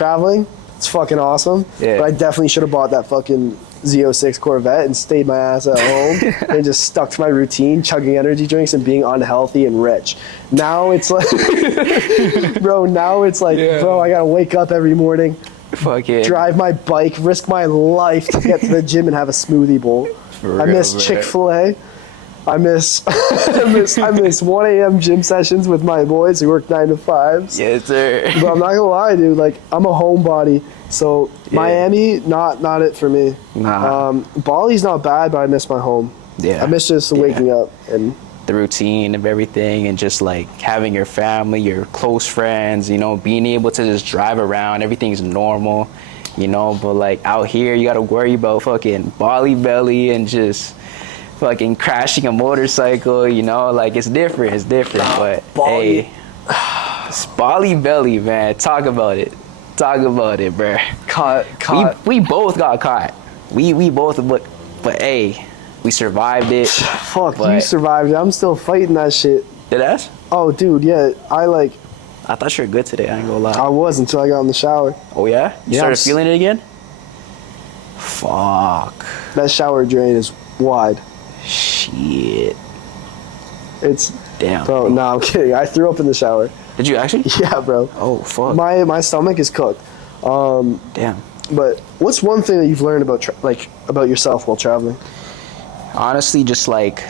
traveling, it's fucking awesome. Yeah. But I definitely should have bought that fucking Z06 Corvette and stayed my ass at home and just stuck to my routine, chugging energy drinks and being unhealthy and rich. Now it's like, bro, bro, I gotta wake up every morning, drive my bike, risk my life to get to the gym and have a smoothie bowl. I miss Chick-fil-A. I miss 1 a.m. gym sessions with my boys who work 9 to 5s. Yes, sir. But I'm not gonna lie, dude. Like, I'm a homebody, so Miami, not it for me. Nah. Bali's not bad, but I miss my home. Yeah. I miss just waking up and the routine of everything, and just like having your family, your close friends, you know, being able to just drive around. Everything's normal, you know. But like out here, you gotta worry about fucking Bali belly and just fucking crashing a motorcycle, you know, like it's different, but Bali. hey, it's Bali belly, man. Talk about it, bro. Caught. We both got caught. We both, but hey, we survived it. Fuck, you survived it. I'm still fighting that shit. Did that? Oh, dude, yeah. I thought you were good today. I ain't gonna lie. I was until I got in the shower. Oh yeah? You started feeling it again? Fuck. That shower drain is wide. Shit. It's damn. Bro, no, I'm kidding. I threw up in the shower. Did you actually? Yeah, bro. Oh fuck. My stomach is cooked. Damn. But what's one thing that you've learned about about yourself while traveling? Honestly, just like,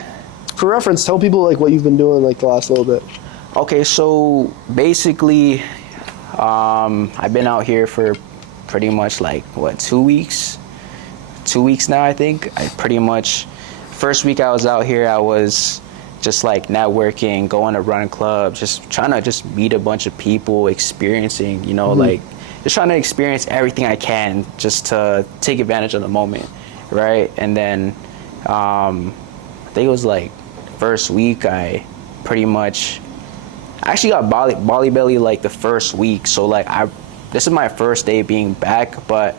for reference, tell people like what you've been doing like the last little bit. Okay, so basically, I've been out here for pretty much like what, 2 weeks? 2 weeks now, I think. I pretty much, first week I was out here, I was just like networking, going to run clubs, just trying to just meet a bunch of people, experiencing, you know, like just trying to experience everything I can just to take advantage of the moment, right? And then I think it was like first week I pretty much actually got Bali belly like the first week. So like this is my first day being back, but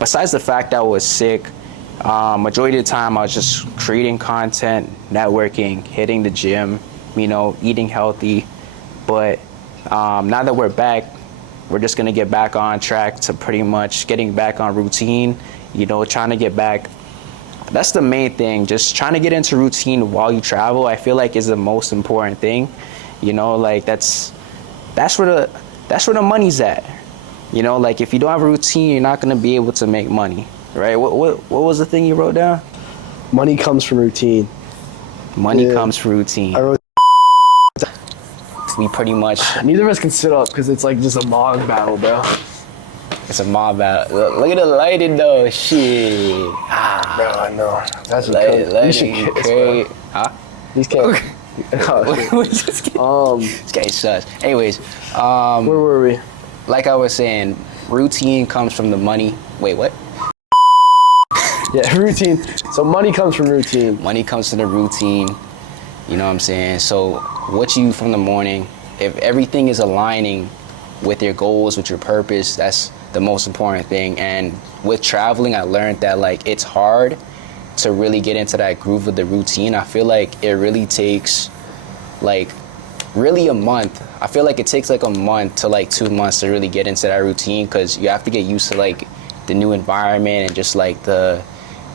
besides the fact that I was sick, majority of the time I was just creating content, networking, hitting the gym, you know, eating healthy. But now that we're back, we're just gonna get back on track to pretty much getting back on routine, you know, trying to get back. That's the main thing, just trying to get into routine while you travel, I feel like is the most important thing. You know, like that's where the money's at. You know, like if you don't have a routine, you're not gonna be able to make money, right? What was the thing you wrote down? Money comes from routine. Money comes from routine. I wrote. We pretty much. Neither of us can sit up because it's like just a mob battle, bro. It's a mob battle. Look at the lighting though. Shit. Bro, I know. That's lighting great. Huh? These can't. This guy's sus. Anyways, where were we? Like I was saying, routine comes from the money. Wait, what? Yeah, routine. So money comes from routine. Money comes from the routine. You know what I'm saying? So what you from the morning, if everything is aligning with your goals, with your purpose, that's the most important thing. And with traveling, I learned that like it's hard to really get into that groove of the routine. I feel like it really takes like really a month. I feel like it takes like a month to like 2 months to really get into that routine, because you have to get used to like the new environment and just like the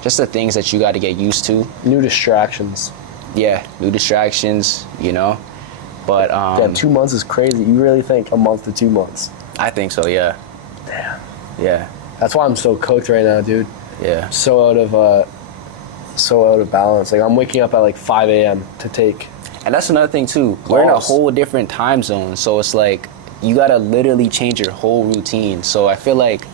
things that you got to get used to. New distractions. Yeah, new distractions, you know. But yeah, 2 months is crazy. You really think a month to 2 months? I think so, yeah. Damn. Yeah. That's why I'm so cooked right now, dude. Yeah. So out of balance. Like I'm waking up at like 5 a.m. to take. And that's another thing too. We're in a whole different time zone, so it's like you gotta literally change your whole routine. So I feel like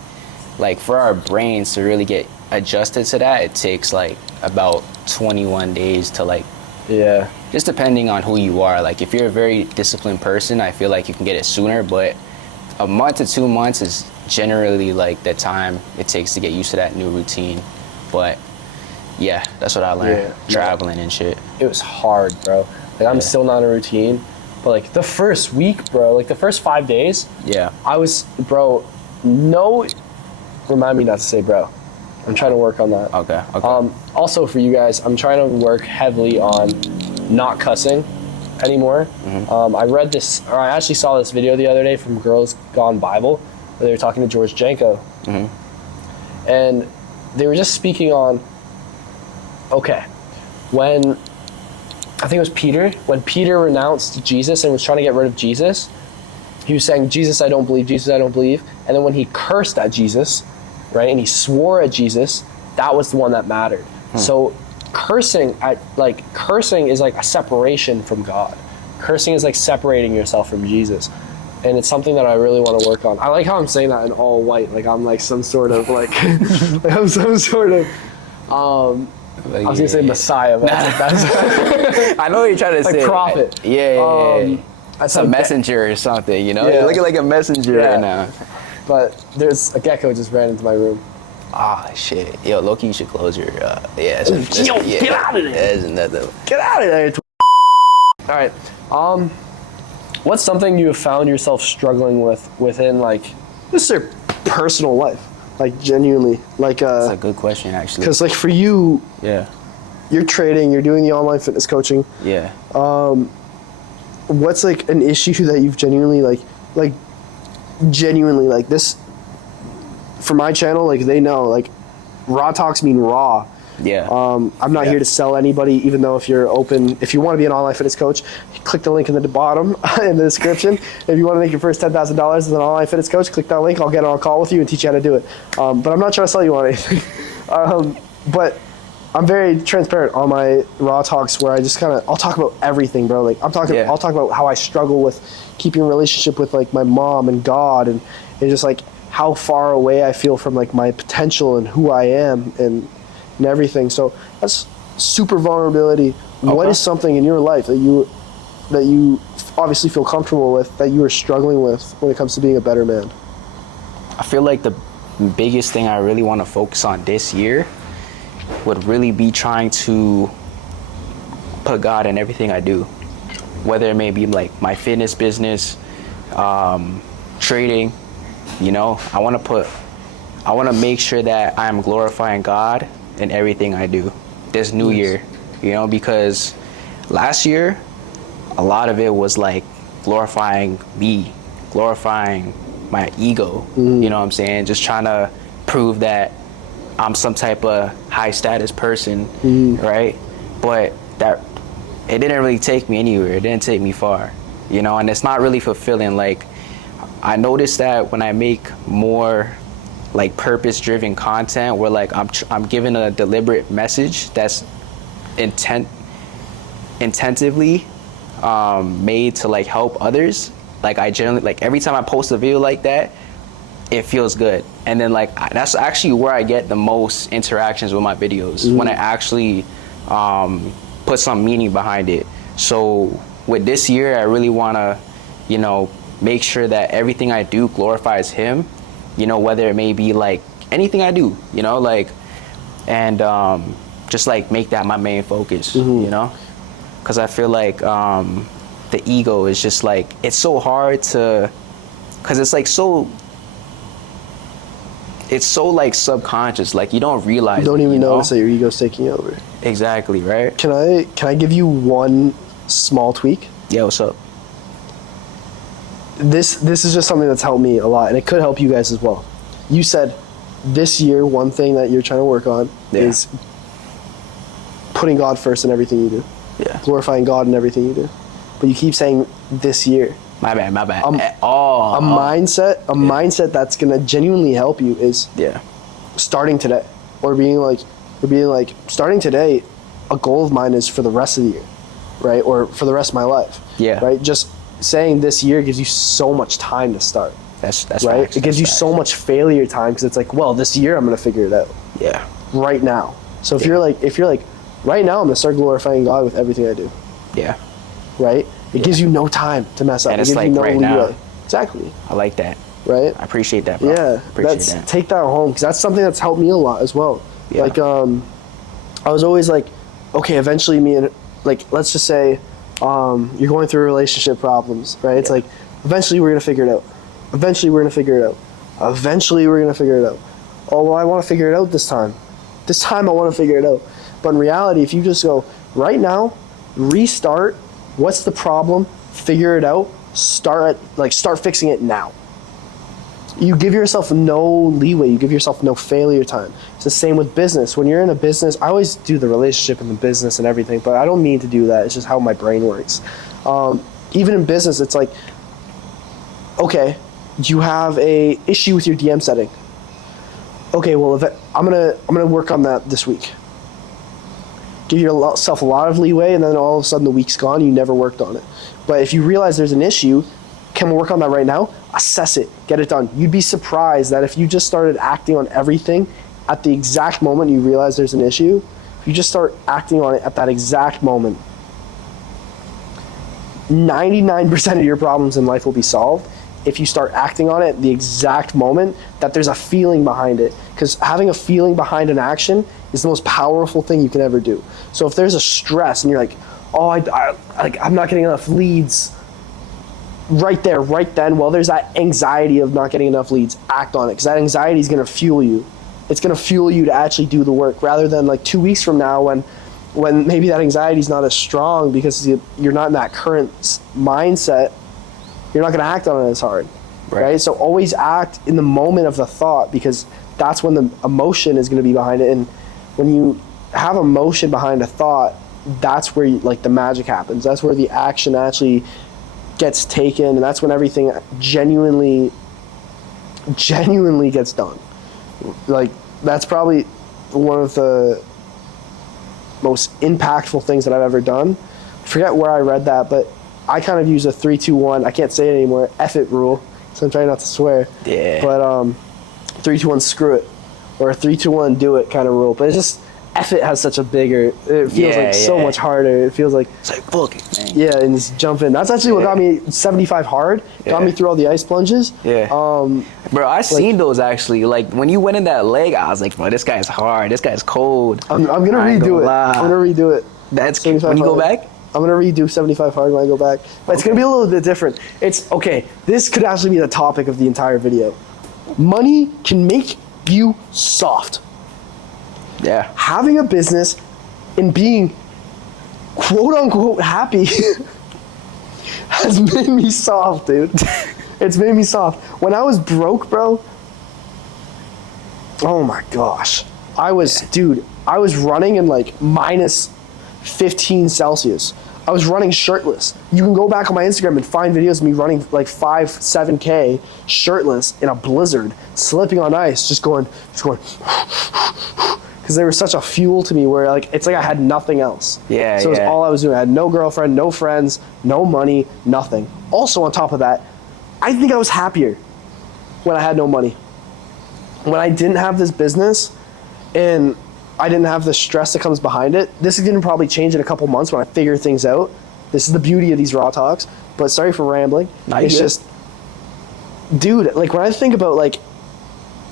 for our brains to really get adjusted to that, it takes like about 21 days to like. Yeah. Just depending on who you are. Like if you're a very disciplined person, I feel like you can get it sooner, but a month to 2 months is generally like the time it takes to get used to that new routine. But yeah, that's what I learned traveling and shit. It was hard, bro. Like I'm still not in a routine, but like the first week, bro, like the first 5 days, I was, bro, remind me not to say bro. I'm trying to work on that. Okay. Also for you guys, I'm trying to work heavily on not cussing anymore. I read this, or I actually saw this video the other day from Girls Gone Bible, where they were talking to George Janko. And they were just speaking on, okay, when, I think it was Peter, when Peter renounced Jesus and was trying to get rid of Jesus, he was saying, Jesus, I don't believe, Jesus, I don't believe. And then when he cursed at Jesus, right, and he swore at Jesus, that was the one that mattered. So cursing is like a separation from God. Cursing is like separating yourself from Jesus. And it's something that I really want to work on. I like how I'm saying that in all white, like I'm like some sort of like, like I'm some sort of, I was gonna say Messiah, but that's I know what you're trying to like say. prophet. Yeah. That's A messenger or something, you know? Yeah. You're looking like a messenger right now. But there's a gecko just ran into my room. Ah, shit. Yo, Loki, you should close your, Get out of there. That's another. Get out of there. All right. What's something you have found yourself struggling with within like just your personal life, like genuinely, like That's a good question, actually. because like for you, Yeah. you're trading, you're doing the online fitness coaching. Yeah. What's like an issue that you've genuinely genuinely like this? For my channel, like they know, like raw talks mean raw. Yeah. I'm not here to sell anybody, even though if you want to be an online fitness coach, click the link in the bottom in the description. If you want to make your first $10,000 as an online fitness coach, click that link. I'll get on a call with you and teach you how to do it. But I'm not trying to sell you on anything. But I'm very transparent on my raw talks where I just I'll talk about everything, bro. Like I'll talk about how I struggle with keeping a relationship with like my mom and God and just like how far away I feel from like my potential and who I am and everything. So that's super vulnerability. Okay. What is something in your life that you obviously feel comfortable with that you are struggling with when it comes to being a better man? I feel like the biggest thing I really want to focus on this year would really be trying to put God in everything I do, whether it may be like my fitness business, trading. You know, I want to make sure that I'm glorifying God in everything I do this new year, you know, because last year a lot of it was like glorifying me, glorifying my ego, you know what I'm saying, just trying to prove that I'm some type of high status person, right? But that it didn't really take me anywhere. It didn't take me far, you know, and it's not really fulfilling. Like I noticed that when I make more like purpose-driven content where like I'm giving a deliberate message that's intentively made to like help others, like I generally, like every time I post a video like that, it feels good. And then like that's actually where I get the most interactions with my videos, when I actually put some meaning behind it. So with this year, I really want to, you know, make sure that everything I do glorifies him, you know, whether it may be like anything I do, you know, like, and just like make that my main focus, you know, because I feel like the ego is just like, it's so hard to, because it's so like subconscious, like you don't realize, you don't even notice that your ego's taking over. Exactly, right? Can I give you one small tweak? Yeah, what's up? This is just something that's helped me a lot, and it could help you guys as well. You said this year one thing that you're trying to work on is putting God first in everything you do. Yeah. Glorifying God in everything you do. But you keep saying this year. My bad. A mindset that's gonna genuinely help you is starting today, or being like starting today. A goal of mine is for the rest of the year, right, or for the rest of my life. Yeah. Right. Just saying this year gives you so much time to start. That's right. Facts. It gives you so much failure time because it's like, well, this year I'm gonna figure it out. Yeah. Right now. So if you're like, right now I'm gonna start glorifying God with everything I do. Yeah. Right. It gives you no time to mess up. And it's like right now. Exactly. I like that. Right. I appreciate that, bro. Yeah. Take that home because that's something that's helped me a lot as well. Yeah. Like I was always like, okay, eventually me and like, let's just say you're going through relationship problems, right? It's like, eventually we're going to figure it out. Eventually we're going to figure it out. Eventually we're going to figure it out. Oh, well, I want to figure it out this time. This time I want to figure it out. But in reality, if you just go right now, restart, what's the problem? Figure it out. Start fixing it now. You give yourself no leeway. You give yourself no failure time. It's the same with business. When you're in a business, I always do the relationship and the business and everything, but I don't mean to do that. It's just how my brain works. Even in business, it's like, okay, you have a issue with your DM setting. Okay, well, I'm gonna work on that this week. Give yourself a lot of leeway, and then all of a sudden the week's gone. You never worked on it. But if you realize there's an issue, can we work on that right now? Assess it, get it done. You'd be surprised that if you just started acting on everything at the exact moment you realize there's an issue, if you just start acting on it at that exact moment, 99% of your problems in life will be solved if you start acting on it the exact moment that there's a feeling behind it. Because having a feeling behind an action is the most powerful thing you can ever do. So if there's a stress and you're like, oh, I'm not getting enough leads, right there, right then, well, there's that anxiety of not getting enough leads. Act on it, because that anxiety is going to fuel you. It's going to fuel you to actually do the work, rather than like 2 weeks from now when maybe that anxiety is not as strong because you're not in that current mindset. You're not going to act on it as hard, right? So always act in the moment of the thought, because that's when the emotion is going to be behind it. And when you have emotion behind a thought, that's where like the magic happens. That's where the action actually gets taken, and that's when everything genuinely gets done. Like, that's probably one of the most impactful things that I've ever done. I forget where I read that, but I kind of use a 3-2-1. I can't say it anymore. F it rule. So I'm trying not to swear. Yeah. But 3-2-1 screw it, or a 3-2-1 do it kind of rule. But it's just F it has such a bigger. It feels so much harder. It feels like it's like fuck it, man. Yeah, and just jump in. That's actually what got me 75 hard. Got me through all the ice plunges. Yeah. Bro, I seen those actually. Like when you went in that leg, I was like, bro, this guy's hard. This guy's cold. I'm gonna redo it. I'm gonna redo it. That's when you go back. I'm gonna redo 75 hard when I go back, but it's gonna be a little bit different. It's okay. This could actually be the topic of the entire video. Money can make you soft. Yeah. Having a business and being quote unquote happy has made me soft, dude. It's made me soft. When I was broke, bro, oh my gosh. I was running in like minus 15 Celsius. I was running shirtless. You can go back on my Instagram and find videos of me running like 5-7K shirtless in a blizzard, slipping on ice, just going, because they were such a fuel to me where like it's like I had nothing else. Yeah. So it was all I was doing. I had no girlfriend, no friends, no money, nothing. Also on top of that, I think I was happier when I had no money. When I didn't have this business and I didn't have the stress that comes behind it. This is going to probably change in a couple months when I figure things out. This is the beauty of these raw talks. But sorry for rambling. It's just, dude, like when I think about like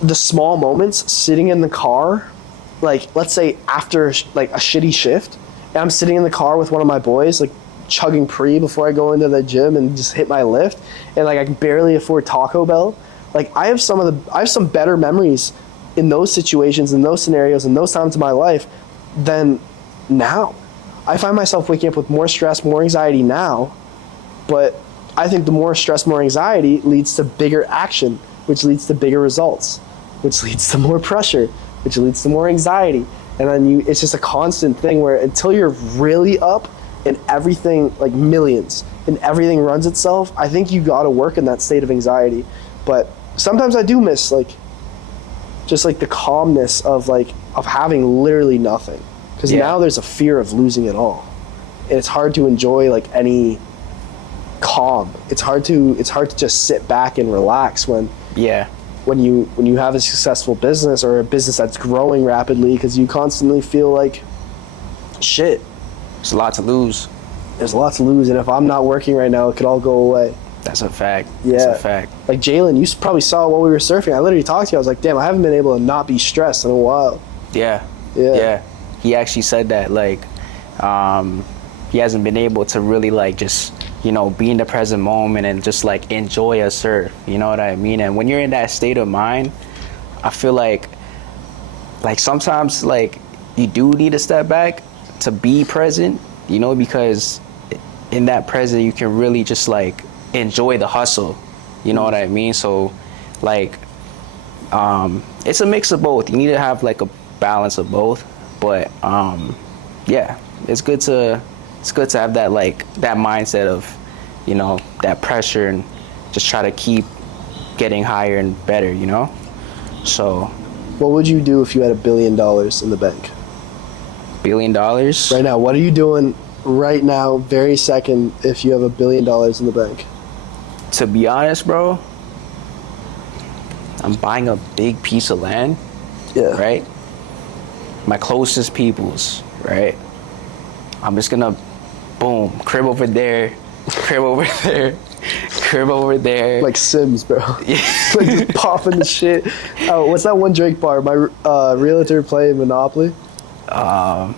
the small moments sitting in the car, like let's say after like a shitty shift, and I'm sitting in the car with one of my boys, like chugging pre before I go into the gym and just hit my lift, and like I can barely afford Taco Bell. Like I have some better memories in those situations, in those scenarios, in those times of my life than now. I find myself waking up with more stress, more anxiety now, but I think the more stress, more anxiety leads to bigger action, which leads to bigger results, which leads to more pressure, which leads to more anxiety. And then it's just a constant thing where until you're really up and everything, like millions, and everything runs itself, I think you gotta work in that state of anxiety. But sometimes I do miss like just like the calmness of having literally nothing, because now there's a fear of losing it all, and it's hard to enjoy like any calm. It's hard to just sit back and relax when you have a successful business or a business that's growing rapidly, because you constantly feel like shit. There's a lot to lose. There's a lot to lose, and if I'm not working right now, it could all go away. That's a fact. Yeah. That's a fact. Like Jalen, you probably saw while we were surfing. I literally talked to you. I was like, damn, I haven't been able to not be stressed in a while. Yeah. He actually said that, like, he hasn't been able to really, like, just, you know, be in the present moment and just, like, enjoy a surf. You know what I mean? And when you're in that state of mind, I feel like sometimes, like, you do need to step back to be present, you know, because in that present, you can really just, like, enjoy the hustle. You know what I mean? So Like, it's a mix of both. You need to have like a balance of both. But yeah, it's good to have that like that mindset of, you know, that pressure and just try to keep getting higher and better, you know? So What would you do if you had $1 billion in the bank? $1 billion? Right now, what are you doing right now, very second, if you have $1 billion in the bank? To be honest, bro, I'm buying a big piece of land, Yeah. right? My closest peoples, right? I'm just gonna, boom, crib over there, crib over there, crib over there. Like Sims, bro. Yeah. Like just popping the shit. Oh, what's that one Drake bar? My realtor playing Monopoly.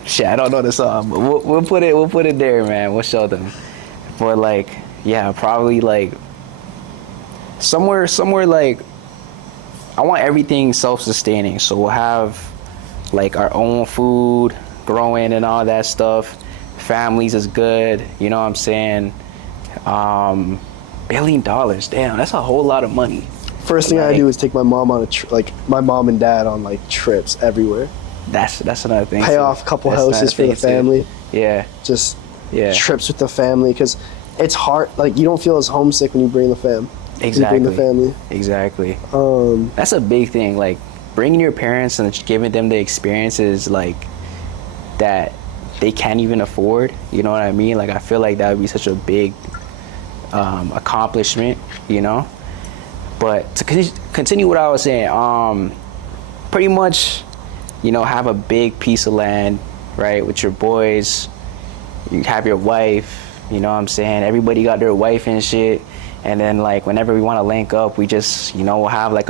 Shit, I don't know the song, but we'll put it there, man. We'll show them. But like, yeah, probably like somewhere like, I want everything self-sustaining, so we'll have like our own food growing and all that stuff. Families is good, you know what I'm saying? $1 billion, damn, that's a whole lot of money. First thing Like, I do is take my mom on my mom and dad on like trips everywhere. That's another thing. Pay too. off a couple That's houses for another the thing, too. family. Yeah, Just yeah. trips with the family, because it's hard. Like, you don't feel as homesick when you bring the fam. Exactly. You bring the family. Exactly. That's a big thing. Like, bringing your parents and giving them the experiences like that they can't even afford. You know what I mean? Like, I feel like that would be such a big accomplishment. You know. But to continue what I was saying, pretty much, you know, have a big piece of land, right, with your boys. You have your wife. You know what I'm saying? Everybody got their wife and shit. And then, like, whenever we want to link up, we just, you know, we'll have, like,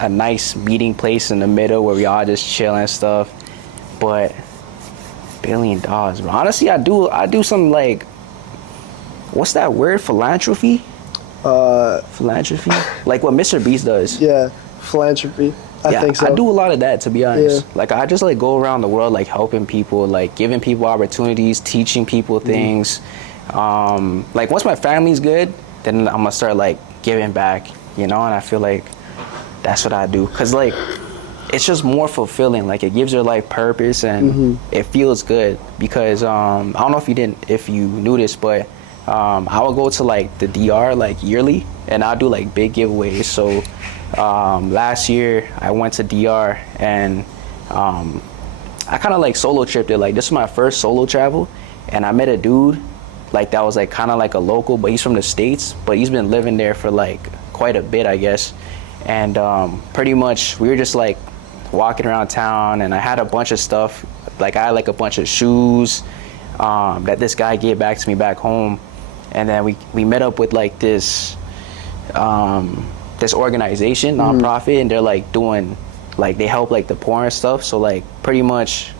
a nice meeting place in the middle where we all just chill and stuff. But $1 billion, bro. Honestly, I do some, like, what's that word? Philanthropy? Philanthropy? Like what Mr. Beast does. Yeah, philanthropy. I think so. I do a lot of that, to be honest. Yeah. Like, I just, like, go around the world, like, helping people, like, giving people opportunities, teaching people things. Like, once my family's good, then I'm gonna start like giving back, you know, and I feel like that's what I do, cause like it's just more fulfilling. Like, it gives your life purpose and it feels good, because I don't know if you knew this, but I would go to like the DR like yearly, and I'll do like big giveaways. So last year I went to DR, and I kind of like solo tripped it. Like, this was my first solo travel, and I met a dude like that was like kind of like a local, but he's from the States, but he's been living there for like quite a bit, I guess. And pretty much we were just like walking around town, and I had a bunch of stuff. Like, I had like a bunch of shoes that this guy gave back to me back home. And then we met up with like this organization, nonprofit, and they're like doing, like, they help like the poor and stuff. So like pretty much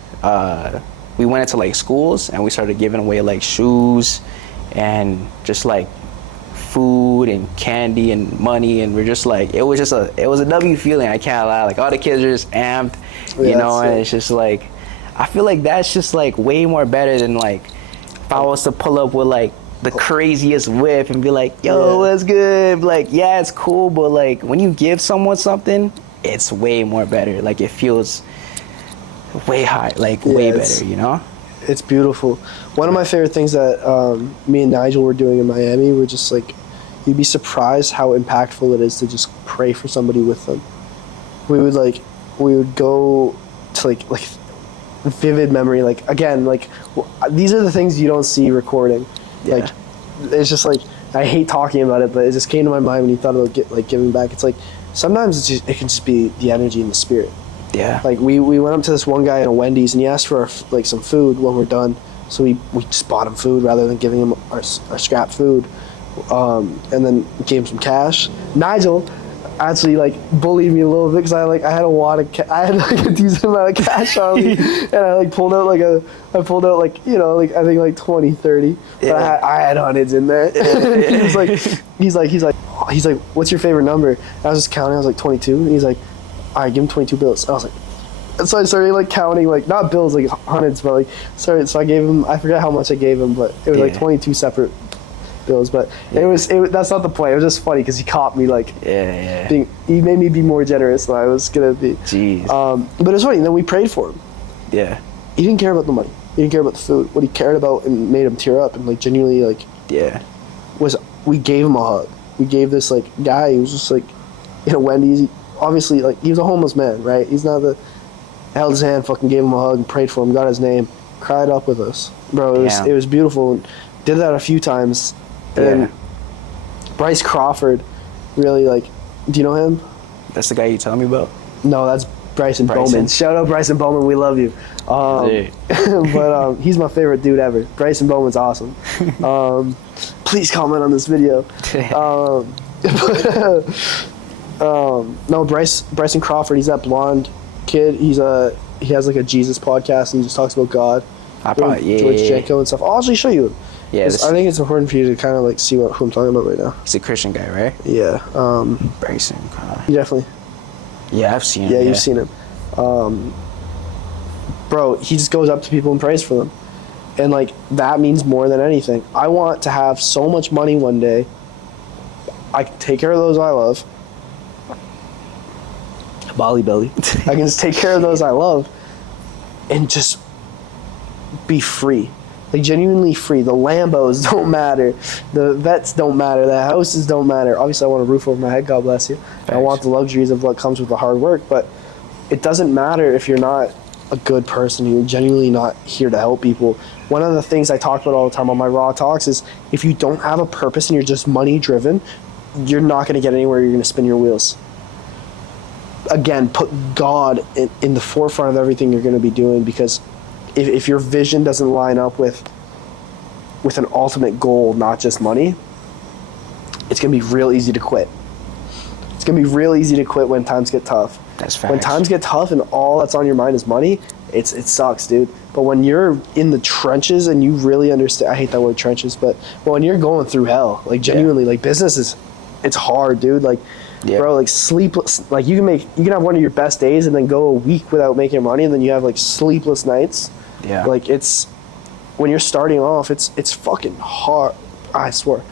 we went into like schools, and we started giving away like shoes and just like food and candy and money, and we're just like, it was a W feeling, I can't lie. Like, all the kids are just amped, you know, and it's just like, I feel like that's just like way more better than like if I was to pull up with like the craziest whip and be like, yo, what's good? Like, yeah, it's cool, but like when you give someone something, it's way more better. Like, it feels way high, like way better, you know? It's beautiful. One of my favorite things that me and Nigel were doing in Miami were just like, you'd be surprised how impactful it is to just pray for somebody with them. We would go to like vivid memory, like, again, like, these are the things you don't see recording. Like, it's just like, I hate talking about it, but it just came to my mind when you thought about giving back. It's like, sometimes it can just be the energy and the spirit. Yeah. Like, we went up to this one guy in a Wendy's, and he asked for like some food when we're done. So we just bought him food rather than giving him our scrap food, and then gave him some cash. Nigel actually like bullied me a little bit because I had a lot of I had like a decent amount of cash on me, and I pulled out like you know, like I think like 20, 30. But I had hundreds in there. he's like, what's your favorite number? And I was just counting. I was like 22, and he's like, all right, give him 22 bills. I was like, so I started like counting, like, not bills, like hundreds, but like, sorry. So I gave him, I forgot how much I gave him, but it was like 22 separate bills. But that's not the point. It was just funny because he caught me like he made me be more generous than I was gonna be. Jeez. But it was funny. And then we prayed for him. Yeah. He didn't care about the money. He didn't care about the food. What he cared about and made him tear up and like genuinely like was we gave him a hug. We gave this like guy who was just like Wendy's. Obviously, like he was a homeless man, right? He's not the held his hand, fucking gave him a hug, and prayed for him, got his name, cried up with us, bro. It was beautiful. Did that a few times, and then Bryce Crawford, really like, do you know him? That's the guy you telling me about? No, that's Bryson Bowman. Shout out Bryson Bowman, we love you. But he's my favorite dude ever. Bryson Bowman's awesome. Please comment on this video. No, Bryson Crawford. He's that blonde kid. He has like a Jesus podcast and he just talks about God. George Janko and stuff. I'll actually show you him. Yeah, I think it's important for you to kind of like see who I'm talking about right now. He's a Christian guy, right? Yeah. Bryson. You definitely. Yeah, I've seen him. Yeah, you've seen him. Bro, he just goes up to people and prays for them. And like that means more than anything. I want to have so much money one day. I can take care of those I love. Bali belly. I can just take care of those I love and just be free. Like genuinely free. The Lambos don't matter. The vets don't matter. The houses don't matter. Obviously I want a roof over my head, God bless you. I want the luxuries of what comes with the hard work, but it doesn't matter if you're not a good person, you're genuinely not here to help people. One of the things I talk about all the time on my Raw Talks is if you don't have a purpose and you're just money driven, you're not going to get anywhere. You're going to spin your wheels. Again, put God in the forefront of everything you're going to be doing, because if your vision doesn't line up with an ultimate goal, not just money, it's going to be real easy to quit. It's going to be real easy to quit when times get tough. That's facts. When times get tough and all that's on your mind is money, it sucks, dude. But when you're in the trenches and you really understand, I hate that word trenches, but when you're going through hell, like genuinely, like business it's hard, dude. Like, bro, like sleepless, like you can have one of your best days and then go a week without making money, and then you have like sleepless nights. Yeah. Like it's, when you're starting off, it's fucking hard. I swear.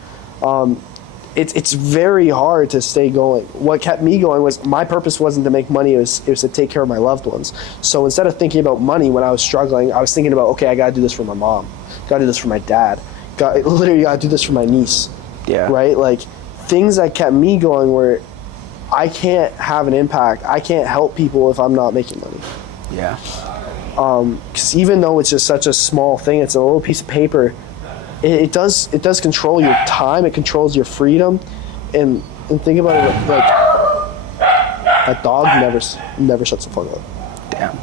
It's very hard to stay going. What kept me going was my purpose wasn't to make money. It was to take care of my loved ones. So instead of thinking about money when I was struggling, I was thinking about, okay, I got to do this for my mom. Got to do this for my dad. Literally got to do this for my niece. Yeah. Right? Like things that kept me going were, I can't have an impact. I can't help people if I'm not making money. Yeah. Because even though it's just such a small thing, it's a little piece of paper. It does control your time. It controls your freedom, and think about it like that dog never shuts the fuck up. Damn.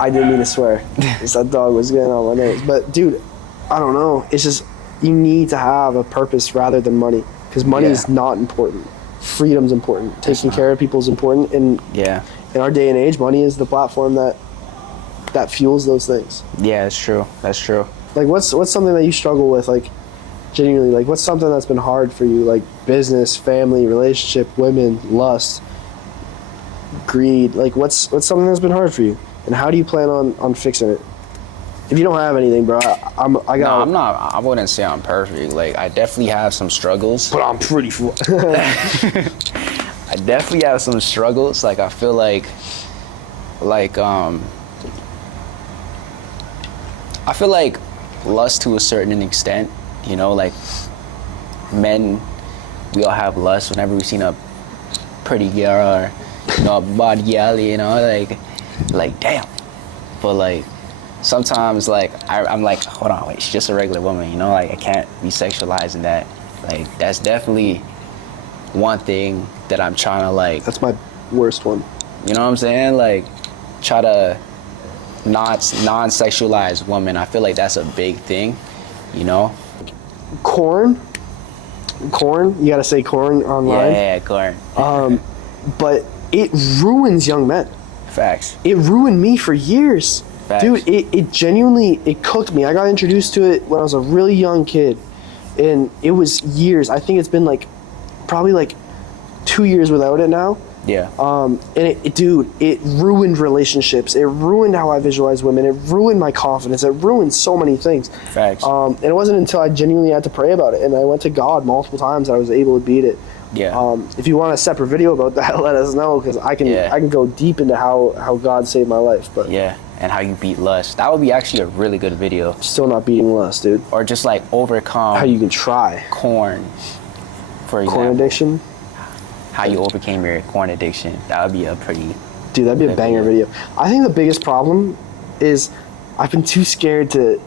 I didn't mean to swear. That dog was getting on my nerves. But dude, I don't know. It's just you need to have a purpose rather than money, because money is not important. Freedom's important. Taking care of people is important, and in our day and age, money is the platform that fuels those things. Yeah, that's true. That's true. Like, what's something that you struggle with, like, genuinely? Like, what's something that's been hard for you? Like, business, family, relationship, women, lust, greed. Like, what's something that's been hard for you? And how do you plan on fixing it? If you don't have anything, bro, I wouldn't say I'm perfect. Like, I definitely have some struggles. But I'm pretty I definitely have some struggles. Like, I feel like I feel like lust to a certain extent, you know, like men, we all have lust whenever we've seen a pretty girl or, you know, a body gal, you know, like damn. But like sometimes like I'm like, hold on, wait, she's just a regular woman, you know, like I can't be sexualizing that. Like that's definitely one thing that I'm trying to like. That's my worst one. You know what I'm saying? Like try to non-sexualized woman. I feel like that's a big thing, you know. Corn, you gotta say corn online. Yeah, corn. But it ruins young men. Facts. It ruined me for years. Facts. Dude, it genuinely, it cooked me. I got introduced to it when I was a really young kid, and it was years. I think it's been like probably like 2 years without it now, Yeah. And dude, it ruined relationships. It ruined how I visualize women. It ruined my confidence. It ruined so many things. Facts. And it wasn't until I genuinely had to pray about it, and I went to God multiple times that I was able to beat it. Yeah. If you want a separate video about that, let us know, because I can go deep into how God saved my life. But yeah, and how you beat lust. That would be actually a really good video. still not beating lust, dude. Or just like overcome How you can try. corn, for example. Corn addiction. How you overcame your corn addiction. That would be a pretty... Dude, that'd be a banger video. I think the biggest problem is I've been too scared to...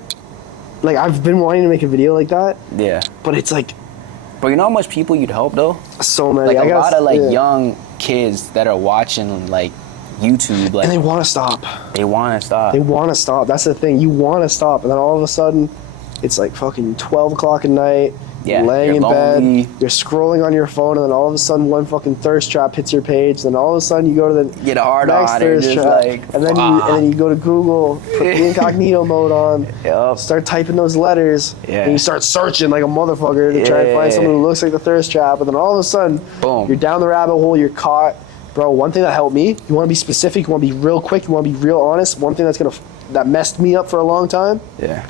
Like, I've been wanting to make a video like that, Yeah. but it's like But you know how much people you'd help, though? so many. Like, a lot of, like, yeah. young kids that are watching, like, YouTube, like... And they want to stop. They want to stop. They want to stop. That's the thing. You want to stop, and then all of a sudden, it's like fucking 12 o'clock at night. Yeah, you're laying you're in lonely. bed. You're scrolling on your phone, and then all of a sudden, one fucking thirst trap hits your page. Then all of a sudden, you go to the Get a hard next on and thirst just, trap, like... and then you go to Google, put the incognito mode on, Yup. start typing those letters, Yeah. and you start searching like a motherfucker to try and find someone who looks like the thirst trap. And then all of a sudden, Boom. you're down the rabbit hole. You're caught. Bro, one thing that helped me, you want to be specific, you want to be real quick, you want to be real honest. One thing that messed me up for a long time, Yeah.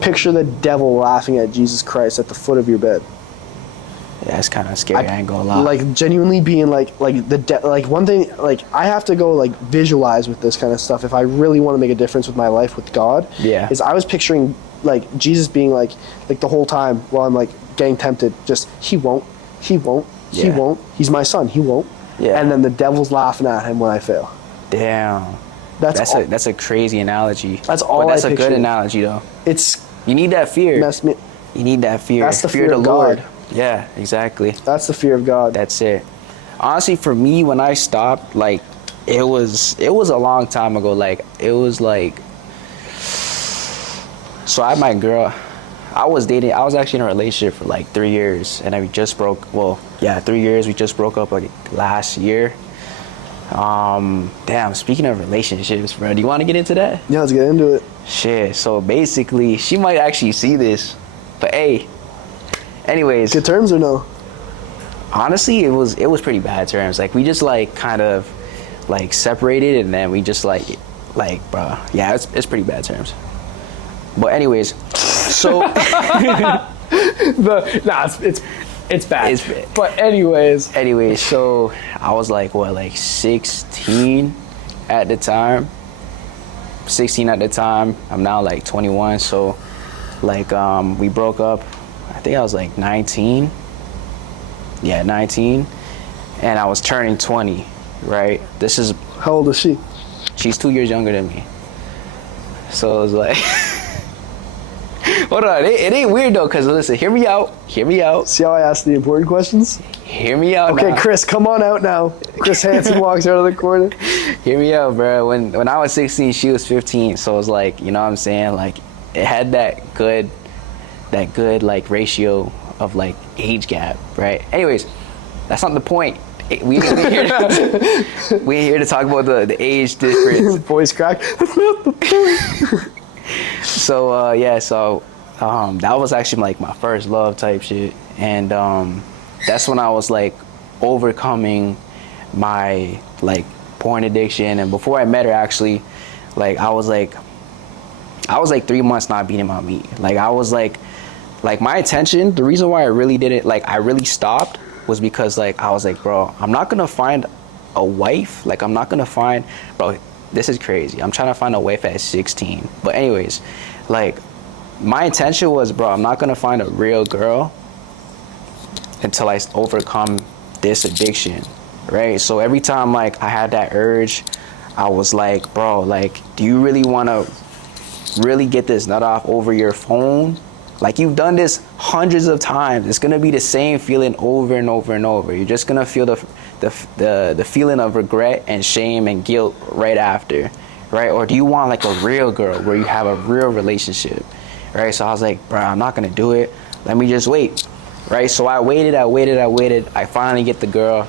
picture the devil laughing at Jesus Christ at the foot of your bed. Yeah, it's kind of scary. I ain't gonna lie. Like genuinely being like one thing, like I have to go like visualize with this kind of stuff if I really want to make a difference with my life with God. Yeah. Is I was picturing like Jesus being like the whole time while I'm like getting tempted, just he won't, Yeah. he's my son, he won't. Yeah. And then the devil's laughing at him when I fail. Damn. That's a crazy analogy. That's all But that's I a good picture. analogy, though. It's You need that fear. messed me. You need that fear. That's the fear of of the Lord. God. Yeah, exactly. That's the fear of God. That's it. Honestly, for me, when I stopped, like, it was a long time ago. Like, it was like, so I had my girl. I was actually in a relationship for like 3 years, and we just broke. Well, yeah, 3 years. We just broke up like last year. Damn. Speaking of relationships, bro, do you want to get into that? Yeah, let's get into it. Shit. So basically, she might actually see this, but hey. Anyways, Good terms or no? honestly, it was pretty bad terms. Like, we just like kind of like separated, and then we just like bro, yeah, it's pretty bad terms. But anyways, so It's bad. It's bad. But anyways, so I was like, what, like 16 at the time. 16 at the time. I'm now like 21. So like we broke up. I think I was like 19. Yeah, 19. And I was turning 20, right? This is, how old is she? she's 2 years younger than me. So it was like, hold on, it ain't weird though, because listen, hear me out. See how I ask the important questions? Hear me out Okay, now. Chris, come on out now. Chris Hansen walks out of the corner. Hear me out, bro. When I was 16, she was 15. So it was like, you know what I'm saying? Like, it had that good like ratio of like age gap, right? Anyways, that's not the point. We ain't here to talk about the age difference. Voice crack. That's not the point. So that was actually like my first love type shit, and that's when I was like overcoming my like porn addiction. And before I met her, actually, like I was like 3 months not beating my meat. Like I was like my intention, the reason why I really did it, like I really stopped, was because like I was like, bro, I'm not gonna find a wife. Like I'm not gonna find, bro, this is crazy. I'm trying to find a wife at 16. But anyways, like my intention was, bro, I'm not gonna find a real girl until I overcome this addiction, right? So every time like I had that urge, I was like, bro, like, do you really wanna really get this nut off over your phone? Like, you've done this hundreds of times. It's gonna be the same feeling over and over and over. You're just gonna feel the feeling of regret and shame and guilt right after, right? Or do you want like a real girl where you have a real relationship, right? So I was like, bro, I'm not gonna do it. Let me just wait, right? So I waited. I finally get the girl,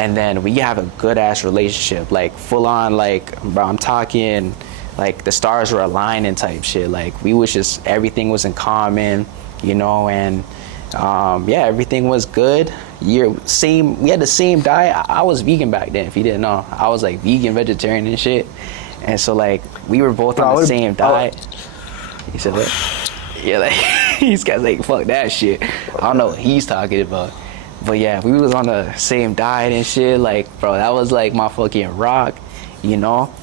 and then we have a good ass relationship, like full on, like, bro, I'm talking. Like the stars were aligning type shit. Like we was just, everything was in common, you know, and yeah, everything was good, we had the same diet. I was vegan back then, if you didn't know. I was like vegan, vegetarian and shit. And so like we were both on the same diet. You said that? Yeah, like these guys like fuck that shit. I don't know what he's talking about. But yeah, we was on the same diet and shit. Like, bro, that was like my fucking rock, you know?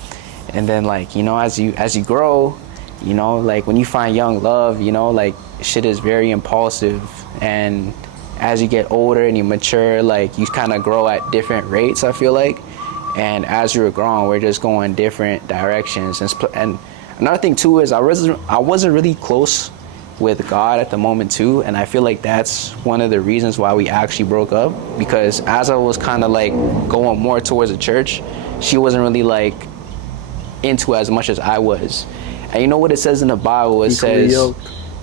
And then like, you know, as you grow, you know, like when you find young love, you know, like shit is very impulsive. And as you get older and you mature, like you kind of grow at different rates, I feel like. And as you're growing, we're just going different directions. And another thing too is I wasn't really close with God at the moment too, and I feel like that's one of the reasons why we actually broke up, because as I was kind of like going more towards the church, she wasn't really like into as much as I was. And you know what it says in the Bible? It says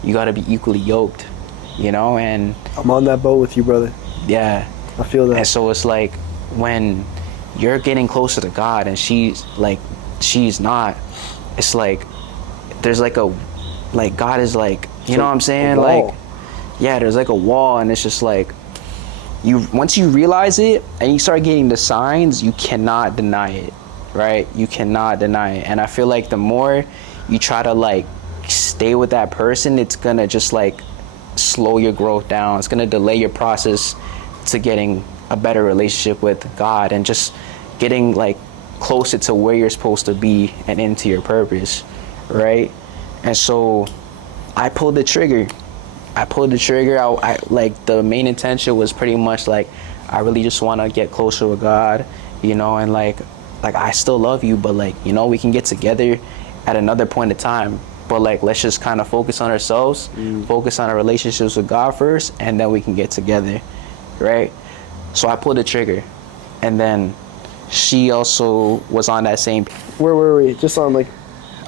you got to be equally yoked, you know? And I'm on that boat with you, brother. Yeah, I feel that. And so it's like when you're getting closer to God and she's not, it's like there's like God is like, you know what I'm saying? Like, yeah, there's like a wall, and it's just like once you realize it and you start getting the signs, you cannot deny it, right? You cannot deny it. And I feel like the more you try to like stay with that person, it's gonna just like slow your growth down. It's gonna delay your process to getting a better relationship with God and just getting like closer to where you're supposed to be and into your purpose, right? And so I pulled the trigger. I like the main intention was pretty much like I really just want to get closer with God, you know, and like I still love you, but like, you know, we can get together at another point in time, but like let's just kind of focus on ourselves, focus on our relationships with God first, and then we can get together, right? So I pulled the trigger, and then she also was on that same. Where were we? Just on like.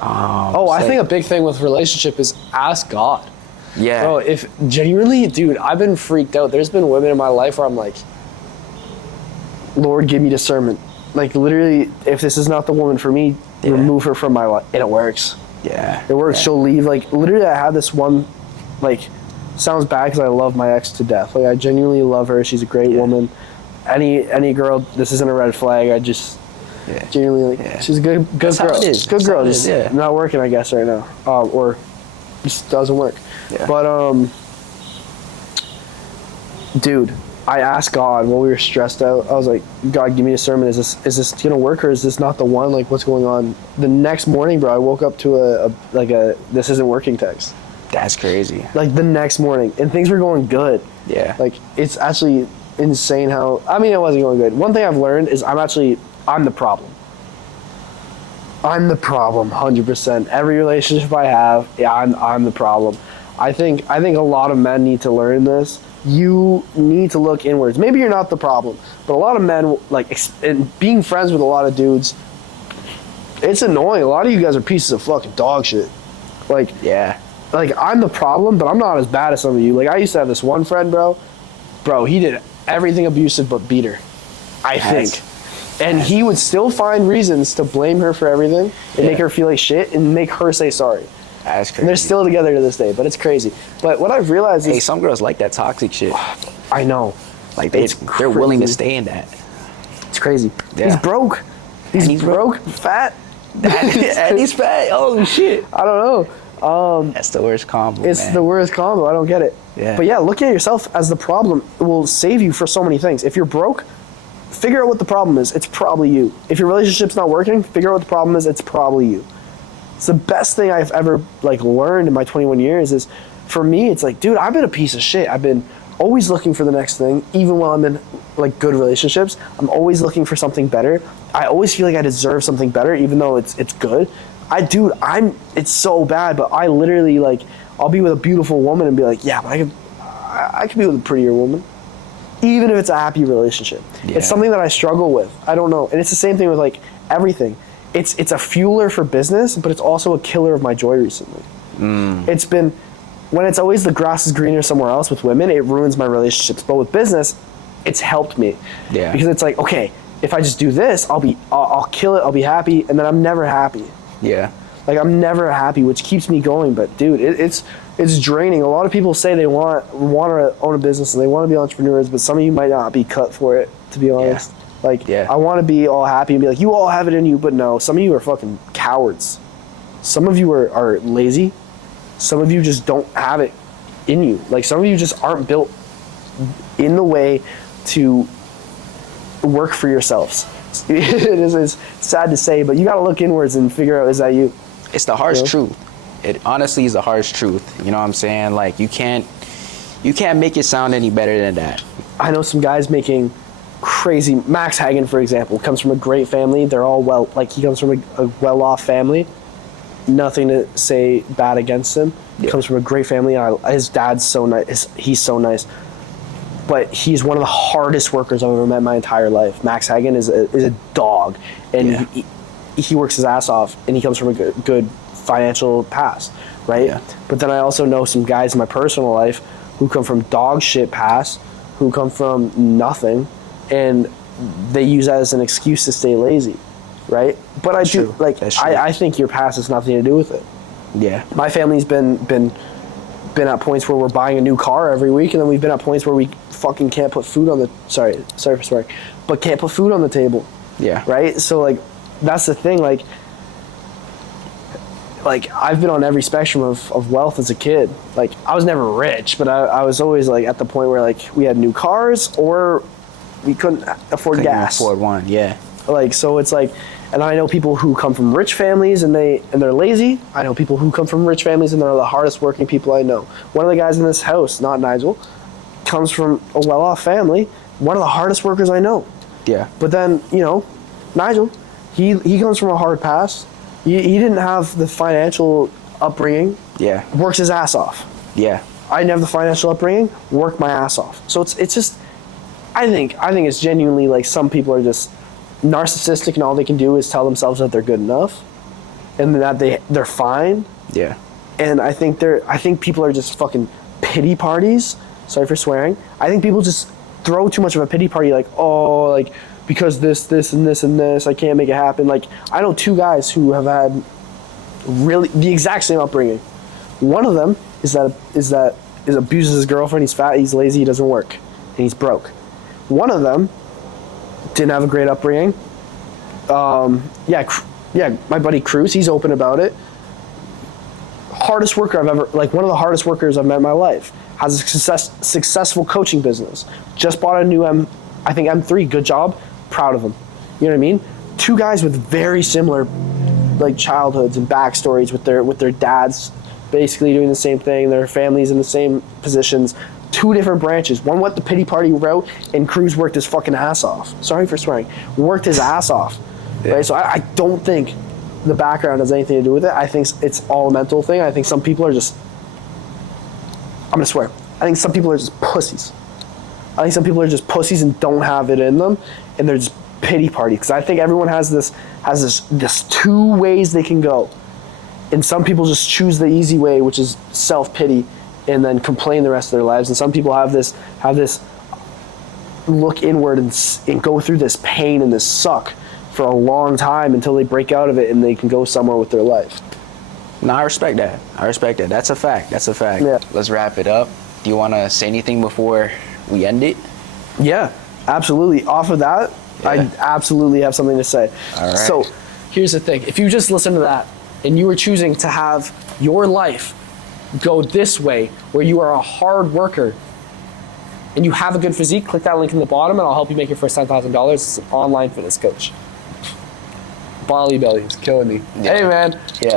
I think a big thing with relationship is ask God. Yeah. Bro, if genuinely, dude, I've been freaked out. There's been women in my life where I'm like, Lord, give me discernment. Like literally, if this is not the woman for me, remove her from my life. And it works. Yeah. It works. Yeah. She'll leave. Like literally, I had this one, like, sounds bad because I love my ex to death. Like I genuinely love her. She's a great woman. Any girl, this isn't a red flag. I just genuinely like. She's a good girl. How it is. Good girl. Just Yeah. not working, I guess, right now, or just doesn't work. Yeah. But dude, I asked God when we were stressed out. I was like, God, give me discernment. Is this gonna work, or is this not the one? Like, what's going on? The next morning, bro, I woke up to a this isn't working text. That's crazy. Like the next morning, and things were going good. Yeah. Like it's actually insane how. I mean, it wasn't going good. One thing I've learned is I'm the problem. I'm the problem, 100%. Every relationship I have, I'm the problem. I think a lot of men need to learn this. You need to look inwards. Maybe you're not the problem, but a lot of men and being friends with a lot of dudes, it's annoying. A lot of you guys are pieces of fucking dog shit. Like I'm the problem, but I'm not as bad as some of you. Like I used to have this one friend, bro, he did everything abusive but beat her, I think. And he would still find reasons to blame her for everything and make her feel like shit and make her say sorry. That's crazy. And they're still together to this day, but it's crazy. But what I've realized is... Hey, some girls like that toxic shit. I know. Like, they're willing to stay in that. It's crazy. Yeah. He's broke. He's broke, fat. And he's fat. Oh, shit. I don't know. That's the worst combo, It's man. the worst combo. I don't get it. Yeah. But yeah, looking at yourself as the problem will save you for so many things. If you're broke, figure out what the problem is. It's probably you. If your relationship's not working, figure out what the problem is. It's probably you. It's the best thing I've ever learned in my 21 years is, for me, it's like, dude, I've been a piece of shit. I've been always looking for the next thing, even while I'm in good relationships. I'm always looking for something better. I always feel like I deserve something better, even though it's good. It's so bad, but I literally I'll be with a beautiful woman and be like, yeah, but I could be with a prettier woman. Even if it's a happy relationship. Yeah. It's something that I struggle with. I don't know. And it's the same thing with everything. It's a fueler for business, but it's also a killer of my joy recently. It's been, when it's always the grass is greener somewhere else with women, it ruins my relationships. But with business, it's helped me. Yeah. Because it's like, okay, if I just do this, I'll kill it, I'll be happy, and then I'm never happy. Yeah. I'm never happy, which keeps me going. But dude, it's It's draining. A lot of people say they want to own a business and they want to be entrepreneurs, but some of you might not be cut for it, to be honest. Like, I want to be all happy and be like, you all have it in you, but no, some of you are fucking cowards. Some of you are lazy. Some of you just don't have it in you. Like, some of you just aren't built in the way to work for yourselves. It's sad to say, but you got to look inwards and figure out, is that you? It's the harsh truth. It honestly is the harsh truth. You know what I'm saying? Like, you can't make it sound any better than that. I know some guys making crazy. Max Hagen, for example, comes from a great family. They're all he comes from a well-off family. Nothing to say bad against him. He comes from a great family. His dad's so nice. He's so nice. But he's one of the hardest workers I've ever met in my entire life. Max Hagen is a dog, and he works his ass off, and he comes from a good financial past, right? Yeah. But then I also know some guys in my personal life who come from dog shit past, who come from nothing, and they use that as an excuse to stay lazy, right? But I think your past has nothing to do with it. Yeah. My family's been at points where we're buying a new car every week, and then we've been at points where we fucking can't put food on the sorry for swearing, but can't put food on the table. Yeah. Right? So like that's the thing, like I've been on every spectrum of wealth as a kid. Like, I was never rich, but I was always like at the point where like we had new cars or we couldn't afford gas. Afford one, yeah. Like, so it's like, and I know people who come from rich families and they're lazy. I know people who come from rich families and they're the hardest working people I know. One of the guys in this house, not Nigel, comes from a well-off family. One of the hardest workers I know. Yeah. But then, you know, Nigel, he comes from a hard past. He didn't have the financial upbringing. Yeah. Works his ass off. Yeah. I didn't have the financial upbringing. Worked my ass off. So it's just, I think it's genuinely like some people are just narcissistic and all they can do is tell themselves that they're good enough, and that they're fine. Yeah. And I think people are just fucking pity parties. Sorry for swearing. I think people just throw too much of a pity party, like, oh, like, because this and this and this, I can't make it happen. Like, I know two guys who have had really the exact same upbringing. One of them is abuses his girlfriend. He's fat, he's lazy, he doesn't work, and he's broke. One of them didn't have a great upbringing. My buddy Cruz, he's open about it. Hardest worker I've ever, like one of the hardest workers I've met in my life. Has a successful coaching business. Just bought a new M3. Good job. Proud of him. You know what I mean? Two guys with very similar like childhoods and backstories with their dads basically doing the same thing, their families in the same positions. Two different branches. One went the pity party route, and Cruz worked his fucking ass off. Sorry for swearing. Worked his ass off. Yeah. Right? So I don't think the background has anything to do with it. I think it's all a mental thing. I think some people are just, I'm gonna swear, I think some people are just pussies. I think some people are just pussies and don't have it in them, and they're just pity party. Because I think everyone has this two ways they can go, and some people just choose the easy way, which is self-pity, and then complain the rest of their lives. And some people have this look inward and go through this pain and this suck for a long time until they break out of it and they can go somewhere with their life. No, I respect that. That's a fact. Yeah. Let's wrap it up. Do you want to say anything before we end it? Yeah, absolutely. Off of that, yeah. I absolutely have something to say. All right. So here's the thing. If you just listen to that and you were choosing to have your life go this way, where you are a hard worker and you have a good physique, click that link in the bottom and I'll help you make your first $10,000. It's an online fitness coach. Bali belly is killing me. Yeah.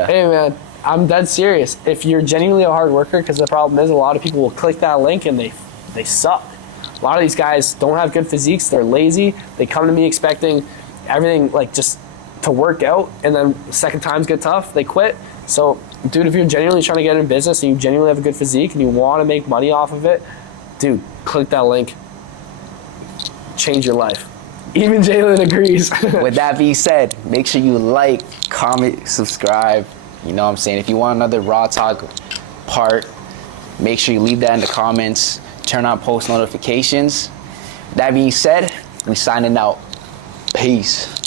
Hey man, I'm dead serious. If you're genuinely a hard worker, because the problem is a lot of people will click that link and they suck. A lot of these guys don't have good physiques, they're lazy, they come to me expecting everything like just to work out, and then second times get tough, they quit. So dude, if you're genuinely trying to get in business and you genuinely have a good physique and you want to make money off of it, dude, click that link. Change your life. Even Jalen agrees. With that being said, make sure you like, comment, subscribe. You know what I'm saying? If you want another Raw Talk part, make sure you leave that in the comments. Turn on post notifications. That being said, we signing out. Peace.